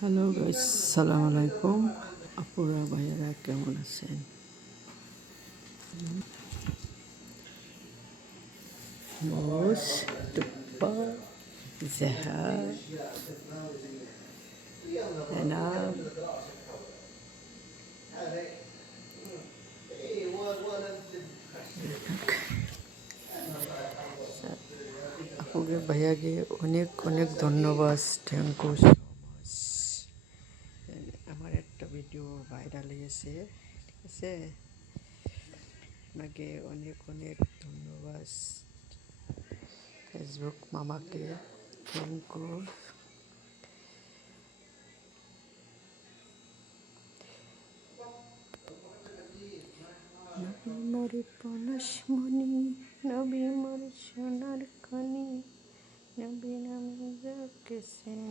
Hello guys, সালাম আলাইকুম। আপুরা ভাইয়ারা কেমন আছেন? মোস টুপ্পা জাহা এনাম আপুকে ভাইয়াকে অনেক অনেক ধন্যবাদ। Thank you so much. আমার একটা ভিডিও ভাইরাল হয়েছে, ঠিক আছে? আপনাকে অনেক অনেক ধন্যবাদ। ফেসবুক মামাকে থ্যাংক ইউ। নবী মোর পলাশমণি, নবী মোর সোনার খনি, নবী নামে যাকে চেনে